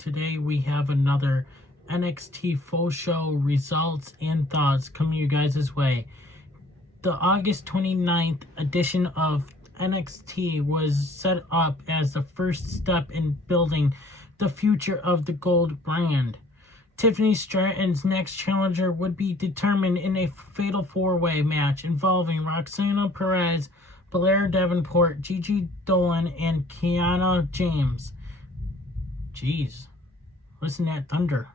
Today we have another NXT full show results and thoughts coming you guys' way. The August 29th edition of NXT was set up as the first step in building the future of the Gold brand. Tiffany Stratton's next challenger would be determined in a fatal four-way match involving Roxanna Perez, Blair Davenport, Gigi Dolan, and Kiana James. Jeez, listen to that thunder.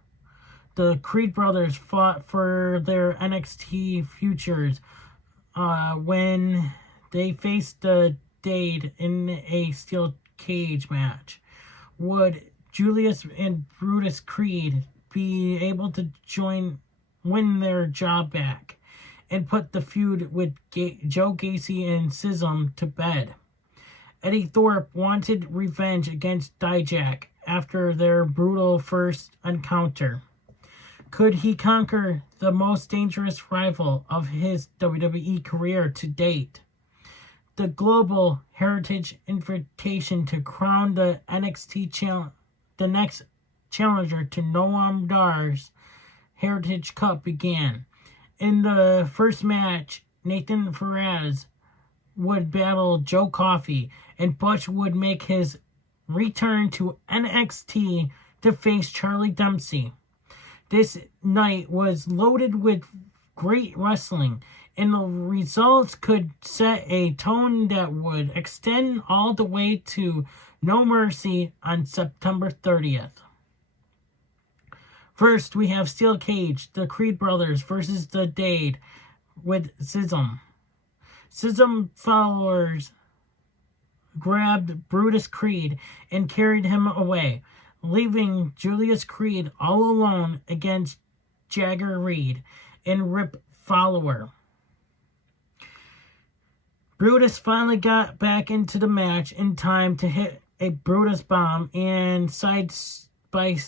The Creed brothers fought for their NXT futures when they faced the Dade in a steel cage match. Would Julius and Brutus Creed be able to win their job back and put the feud with Joe Gacy and Sism to bed? Eddie Thorpe wanted revenge against Dijak after their brutal first encounter. Could he conquer the most dangerous rival of his WWE career to date? The Global Heritage Invitation to crown the NXT the next challenger to Noam Dar's Heritage Cup began. In the first match, Nathan Perez would battle Joe Coffey, and Butch would make his return to NXT to face Charlie Dempsey. This night was loaded with great wrestling, and the results could set a tone that would extend all the way to No Mercy on September 30th. First, we have Steel Cage, the Creed brothers versus the Dade with Sism. Sism followers grabbed Brutus Creed and carried him away, leaving Julius Creed all alone against Jagger Reed and Rip Follower. Brutus finally got back into the match in time to hit a Brutus bomb and side-by-side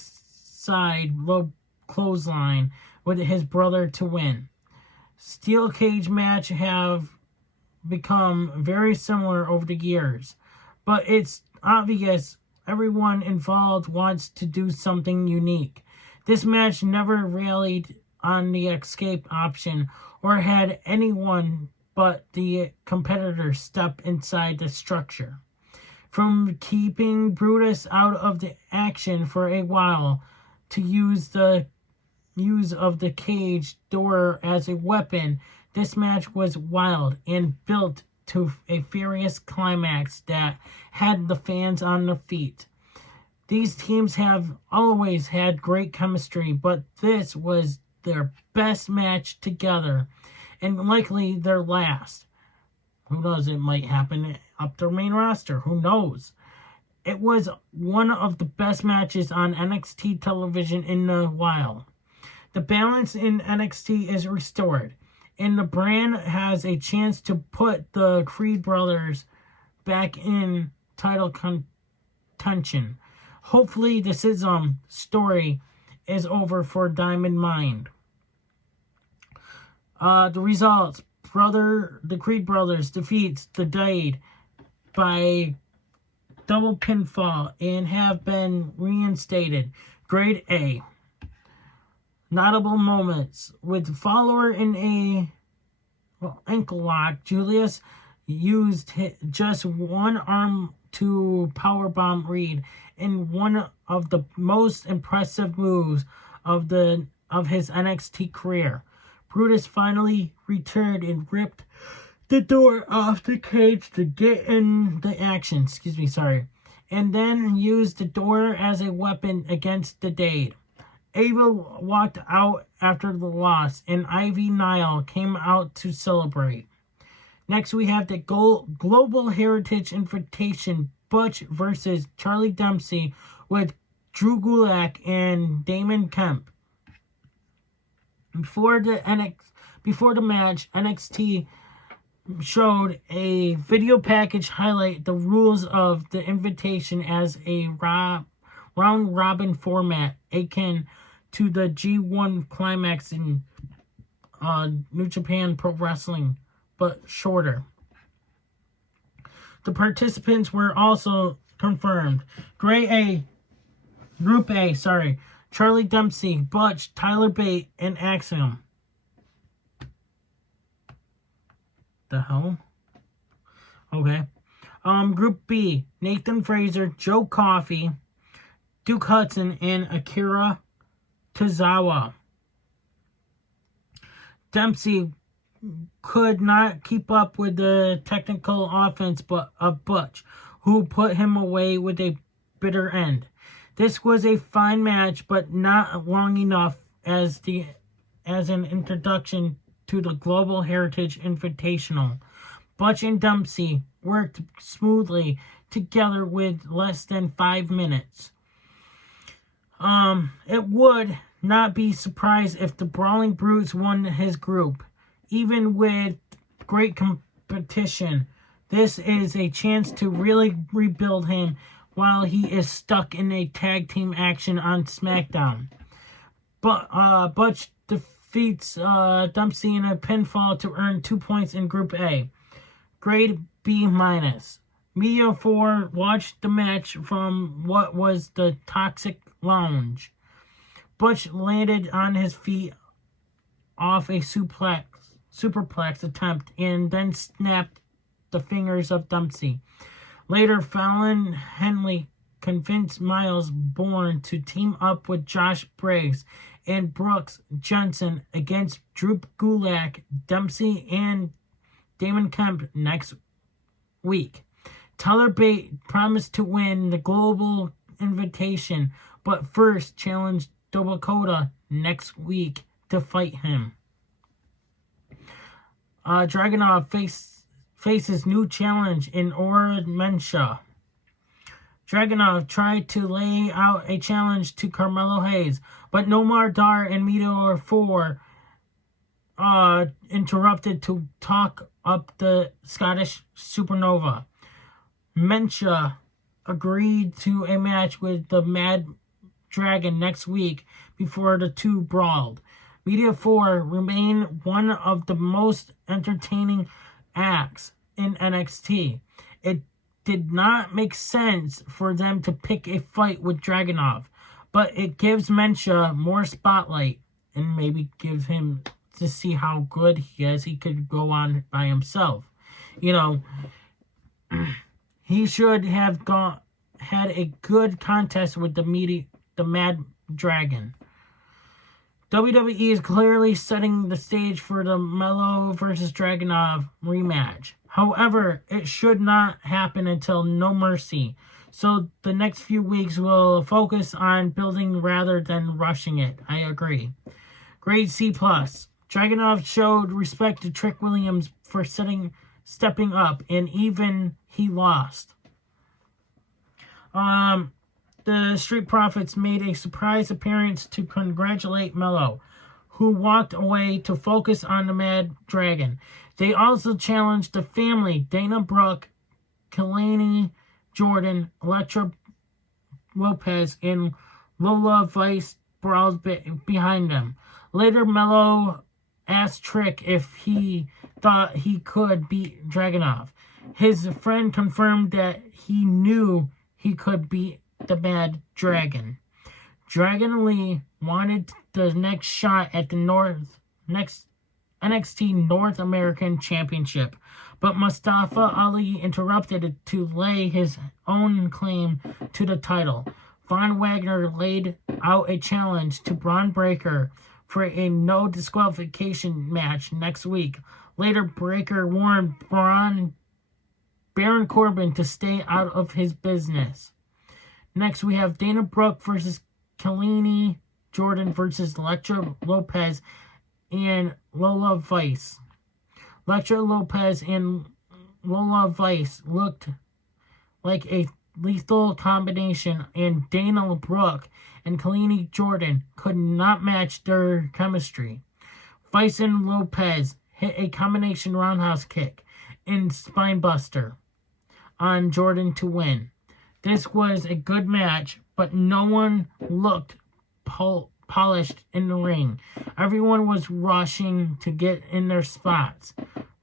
low clothesline with his brother to win. Steel Cage match have become very similar over the years, but it's obvious everyone involved wants to do something unique. This match never rallied on the escape option or had anyone but the competitor step inside the structure. From keeping Brutus out of the action for a while to use of the cage door as a weapon, this match was wild and built to a furious climax that had the fans on their feet. These teams have always had great chemistry, but this was their best match together, and likely their last. Who knows, it might happen up their main roster, who knows? It was one of the best matches on NXT television in a while. The balance in NXT is restored, and the brand has a chance to put the Creed brothers back in title contention. Hopefully the Sism story is over for Diamond Mine. The results: the Creed brothers defeats the Dade by double pinfall and have been reinstated. Grade A. Notable moments: with Follower in a ankle lock, Julius used just one arm to powerbomb Reed in one of the most impressive moves of his NXT career. Brutus finally returned and ripped the door off the cage to get in the action. And then used the door as a weapon against the Dade. Ava walked out after the loss, and Ivy Nile came out to celebrate. Next, we have the Global Heritage Invitation, Butch versus Charlie Dempsey with Drew Gulak and Damon Kemp. Before the match, NXT showed a video package highlight the rules of the invitation as a round-robin format akin to the G1 Climax in New Japan Pro Wrestling, but shorter. The participants were also confirmed. Grade A Group A, sorry. Charlie Dempsey, Butch, Tyler Bate, and Axiom. The hell? Okay. Group B, Nathan Fraser, Joe Coffey, Duke Hudson, and Akira Tozawa. Dempsey could not keep up with the technical offense of Butch, who put him away with a bitter end. This was a fine match, but not long enough as an introduction to the Global Heritage Invitational. Butch and Dempsey worked smoothly together with less than 5 minutes. It would not be surprised if the Brawling Brutes won his group. Even with great competition, this is a chance to really rebuild him while he is stuck in a tag team action on SmackDown. But Butch defeats Dempsey in a pinfall to earn 2 points in Group A. Grade B-. Media 4 watched the match from what was the Toxic Lounge. Butch landed on his feet off a superplex attempt and then snapped the fingers of Dempsey. Later, Fallon Henley convinced Miles Bourne to team up with Josh Briggs and Brooks Jensen against Drew Gulak, Dempsey, and Damon Kemp next week. Tyler Bate promised to win the Global Invitation, but first challenged Dakota next week to fight him. Dragunov faces new challenge in Mensah. Dragunov tried to lay out a challenge to Carmelo Hayes, but Nomar Dar and Meteor 4 interrupted to talk up the Scottish Supernova. Mensah agreed to a match with the Mad Dragon next week before the two brawled. Media 4 remain one of the most entertaining acts in NXT. It did not make sense for them to pick a fight with Dragunov, but it gives Mensah more spotlight and maybe gives him to see how good he is. He could go on by himself. You know, he should have had a good contest with the Mad Dragon. WWE is clearly setting the stage for the Melo versus Dragunov rematch. However, it should not happen until No Mercy. So the next few weeks will focus on building rather than rushing it. I agree. Grade C+. Dragunov showed respect to Trick Williams for stepping up, and even he lost. The Street Profits made a surprise appearance to congratulate Melo, who walked away to focus on the Mad Dragon. They also challenged the family, Dana Brooke, Kalani Jordan, Elektra Lopez, and Lola Vice brawled behind them. Later, Melo asked Trick if he thought he could beat Dragunov. His friend confirmed that he knew he could beat the Mad Dragon. Dragon Lee wanted the next shot at the next NXT North American Championship, but Mustafa Ali interrupted it to lay his own claim to the title. Von Wagner laid out a challenge to Braun Breaker for a no disqualification match next week. Later, Breaker warned Baron Corbin to stay out of his business. Next, we have Dana Brooke versus Kalani Jordan versus Elektra Lopez and Lola Vice. Elektra Lopez and Lola Vice looked like a lethal combination, and Dana Brooke and Kalani Jordan could not match their chemistry. Vice and Lopez hit a combination roundhouse kick and spinebuster on Jordan to win. This was a good match, but no one looked polished in the ring. Everyone was rushing to get in their spots.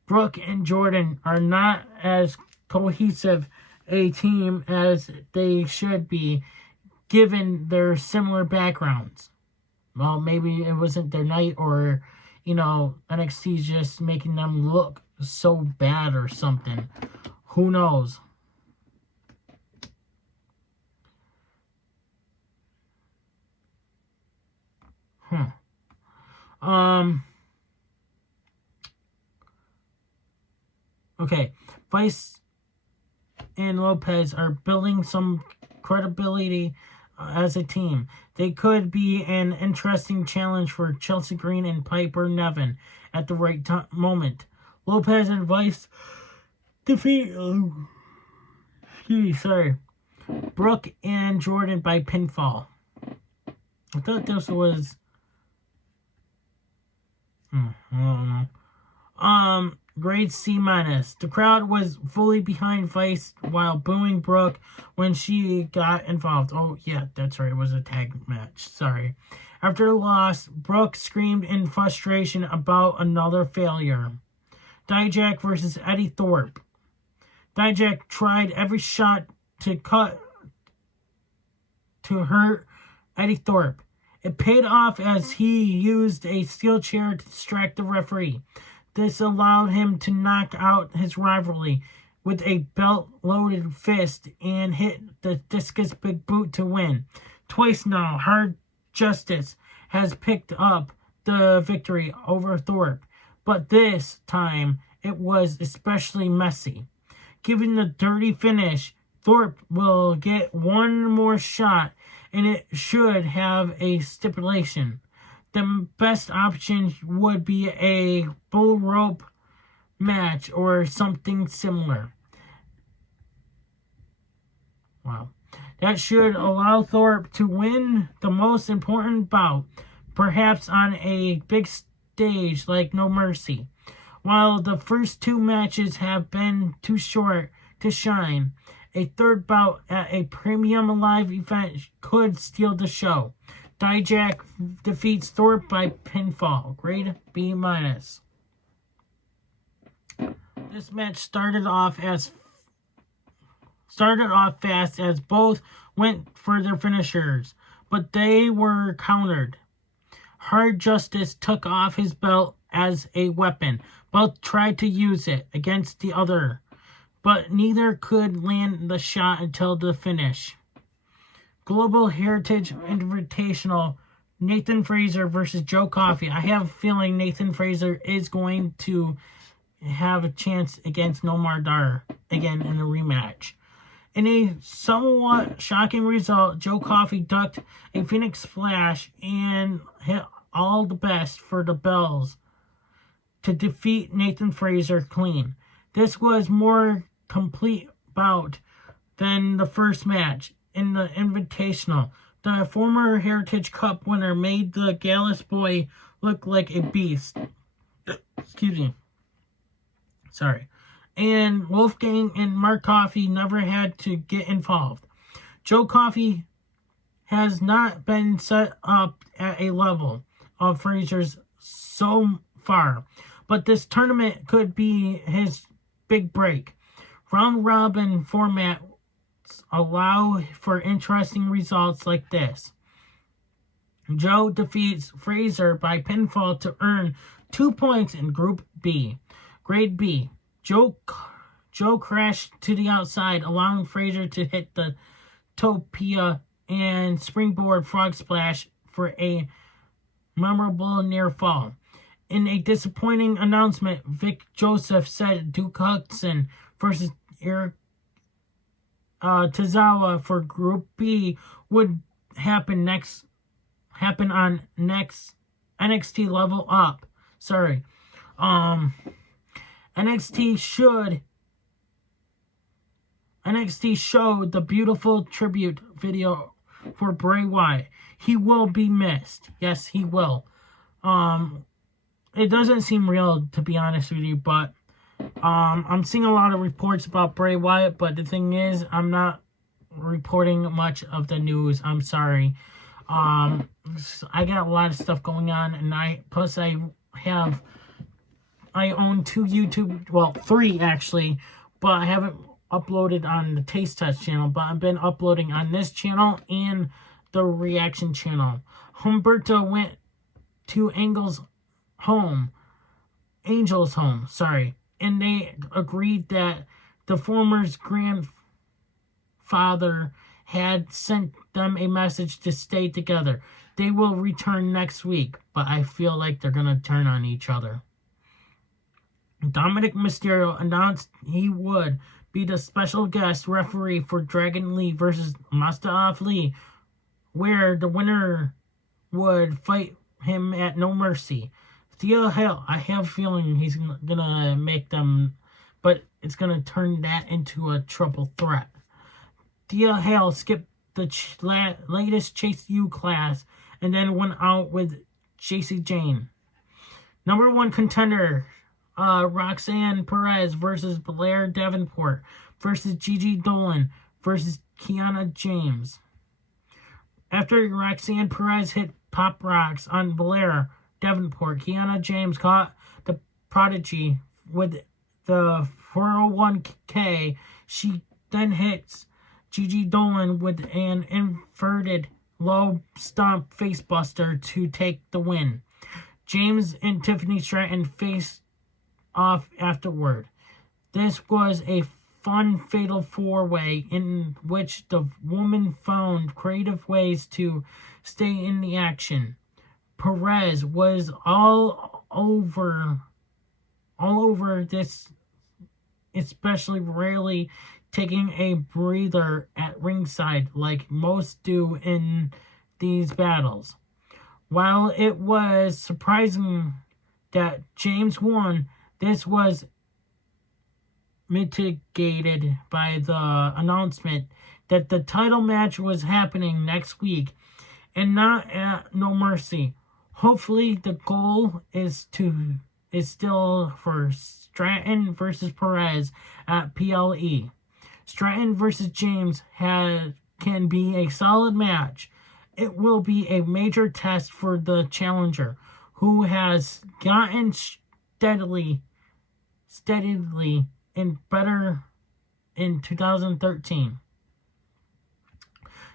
Brooke and Jordan are not as cohesive a team as they should be, given their similar backgrounds. Well, maybe it wasn't their night, or, NXT's just making them look so bad or something. Who knows? Okay. Vice and Lopez are building some credibility as a team. They could be an interesting challenge for Chelsea Green and Piper Niven at the right moment. Lopez and Vice defeat Brooke and Jordan by pinfall. I thought this was I don't know. Grade C-. The crowd was fully behind Vice while booing Brooke when she got involved. Oh, yeah, that's right. It was a tag match. Sorry. After the loss, Brooke screamed in frustration about another failure. Dijak versus Eddie Thorpe. Dijak tried every shot to hurt Eddie Thorpe. It paid off as he used a steel chair to distract the referee. This allowed him to knock out his rivalry with a belt-loaded fist and hit the discus big boot to win. Twice now, Hard Justice has picked up the victory over Thorpe, but this time it was especially messy. Given the dirty finish, Thorpe will get one more shot, and it should have a stipulation. The best option would be a bull rope match or something similar. Wow. That should allow Thorpe to win the most important bout, perhaps on a big stage like No Mercy. While the first two matches have been too short to shine, a third bout at a premium live event could steal the show. Dijak defeats Thorpe by pinfall. Grade B-. This match started off fast as both went for their finishers, but they were countered. Hard Justice took off his belt as a weapon. Both tried to use it against the other, but neither could land the shot until the finish. Global Heritage Invitational, Nathan Frazer versus Joe Coffey. I have a feeling Nathan Frazer is going to have a chance against Nomar Dar again in a rematch. In a somewhat shocking result, Joe Coffey ducked a Phoenix Splash and hit all the best for the Bells to defeat Nathan Frazer clean. This was more complete bout than the first match. In the Invitational, the former Heritage Cup winner made the Gallus boy look like a beast. Excuse me. Sorry. And Wolfgang and Mark Coffey never had to get involved. Joe Coffey has not been set up at a level of Frazier's so far, but this tournament could be his big break. Round robin format allow for interesting results like this. Joe defeats Frazer by pinfall to earn 2 points in Group B. Grade B. Joe crashed to the outside, allowing Frazer to hit the Topia and springboard frog splash for a memorable near fall. In a disappointing announcement, Vic Joseph said Duke Hudson versus Eric Tozawa for Group B would happen on next NXT Level Up. NXT showed the beautiful tribute video for Bray Wyatt. He will be missed. Yes, he will. It doesn't seem real, to be honest with you, but I'm seeing a lot of reports about Bray Wyatt, but the thing is, I'm not reporting much of the news. I'm sorry. I got a lot of stuff going on, and I own 2 YouTube, well, 3 actually, but I haven't uploaded on the Taste Test channel, but I've been uploading on this channel and the Reaction channel. Humberto went to Angel's home, and they agreed that the former's grandfather had sent them a message to stay together. They will return next week, but I feel like they're going to turn on each other. Dominic Mysterio announced he would be the special guest referee for Dragon Lee versus Mustafa Ali, where the winner would fight him at No Mercy. I have a feeling he's gonna make them, but it's gonna turn that into a triple threat. Thea Hale skipped the latest Chase U class and then went out with Jacy Jayne. Number 1 contender, Roxanne Perez versus Blair Davenport versus Gigi Dolan versus Kiana James. After Roxanne Perez hit pop rocks on Blair Davenport, Kiana James caught the prodigy with the 401k. She then hits Gigi Dolan with an inverted low stomp facebuster to take the win. James and Tiffany Stratton faced off afterward. This was a fun fatal 4-way in which the woman found creative ways to stay in the action. Perez was all over this, especially rarely taking a breather at ringside like most do in these battles. While it was surprising that James won, this was mitigated by the announcement that the title match was happening next week and not at No Mercy. Hopefully the goal is still for Stratton versus Perez at PLE. Stratton versus James can be a solid match. It will be a major test for the challenger, who has gotten steadily and better in 2013.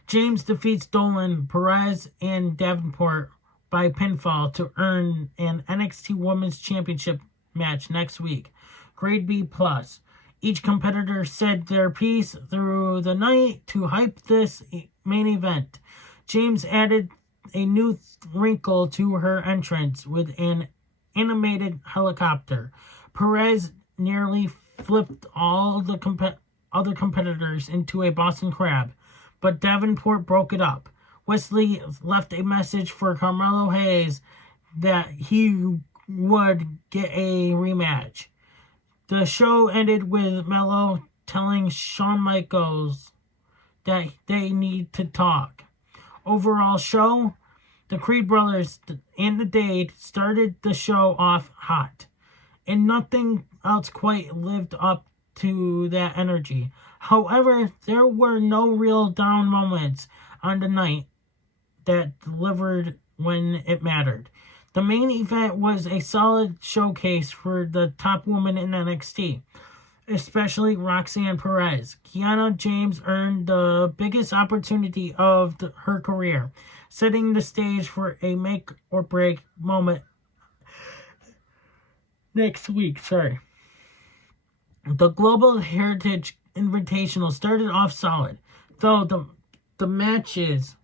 James defeats Dolan, Perez, and Davenport by pinfall to earn an NXT Women's Championship match next week. Grade B+. Each competitor said their piece through the night to hype this main event. James added a new wrinkle to her entrance with an animated helicopter. Perez nearly flipped all the other competitors into a Boston Crab, but Davenport broke it up. Wesley left a message for Carmelo Hayes that he would get a rematch. The show ended with Melo telling Shawn Michaels that they need to talk. Overall show, the Creed brothers and the Dade started the show off hot, and nothing else quite lived up to that energy. However, there were no real down moments on the night that delivered when it mattered. The main event was a solid showcase for the top woman in NXT, especially Roxanne Perez. Kiana James earned the biggest opportunity of her career, setting the stage for a make-or-break moment next week. The Global Heritage Invitational started off solid, though the matches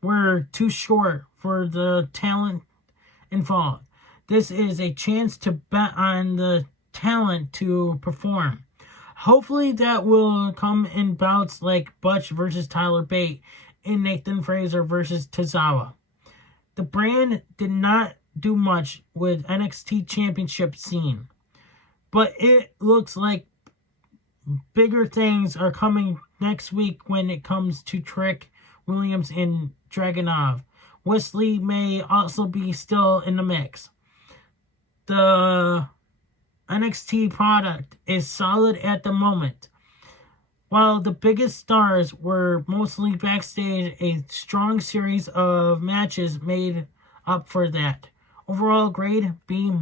were too short for the talent involved. This is a chance to bet on the talent to perform. Hopefully that will come in bouts like Butch versus Tyler Bate and Nathan Fraser versus Tozawa. The brand did not do much with NXT Championship scene, but it looks like bigger things are coming next week when it comes to Trick Williams and Dragunov. Wesley may also be still in the mix. The NXT product is solid at the moment. While the biggest stars were mostly backstage, a strong series of matches made up for that. Overall grade B-.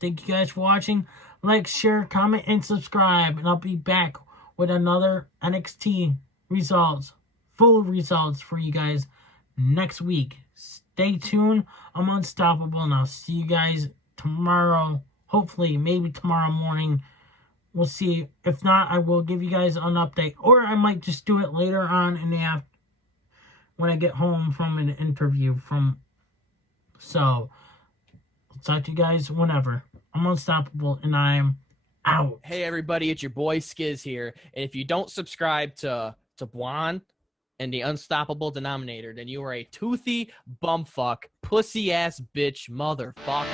Thank you guys for watching. Like, share, comment, and subscribe. And I'll be back with another NXT results, full results for you guys next week. Stay tuned. I'm unstoppable, and I'll see you guys tomorrow. Hopefully, maybe tomorrow morning. We'll see. If not, I will give you guys an update, or I might just do it later on in the afternoon when I get home from an interview. So, I'll talk to you guys whenever. I'm unstoppable, and I'm out. Hey everybody, it's your boy Skiz here. And if you don't subscribe to Blonde and the Unstoppable Denominator, then you are a toothy bumfuck, pussy ass bitch motherfucker.